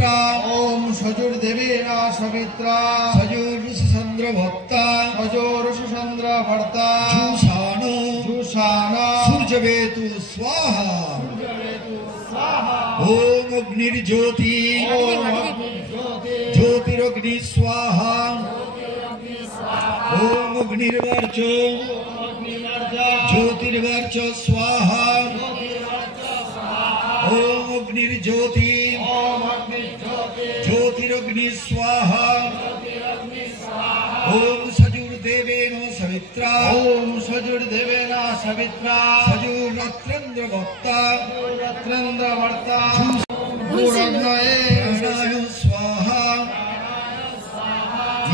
सवित्रा ओम सजुर्देवेन सवित्रा सजुर्चंद्र भक्ता सजोरुषचंद्र भर्ता जुषाणो जुषाणा सूर्यवेतु स्वाहा ओम अग्निर्ज्योति ज्योतिरग्नि स्वाहा ओम अग्निर्वर्च ज्योतिर्वर्च स्वाहा ओम अग्निर्ज्योति ज्योतिरग्नि स्वाहा ओम सजुर्देवेन सवित्रा ओम सजुर्देवेन सवित्रा सजुरत्रंद्र भक्ता रत्रेंद्र वर्ता प्राणाय स्वाहा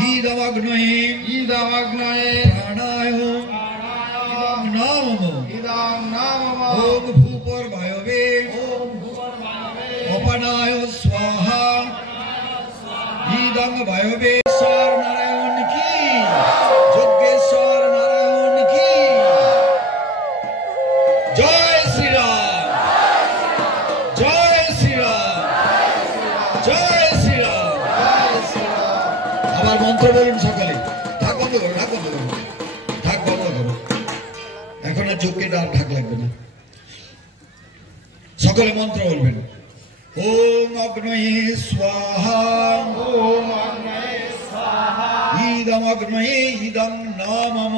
ईदमग्नये प्राणाय नाम ओम भूपर्वायवे अपनाय स्वाहा ईदं वायवे नारायण की योगेश्वर नारायण की जय श्री राम जय श्री राम जय श्री राम आबार मंत्र बोलुन सकले ढाक बंद करो ढाक बंद करो এখন আর চোখে ঢাক লাগবে না সকলে মন্ত্র বলবেন ओम अग्नये स्वाहा ओम अग्नये स्वाहा इदम अग्नये इदं नामम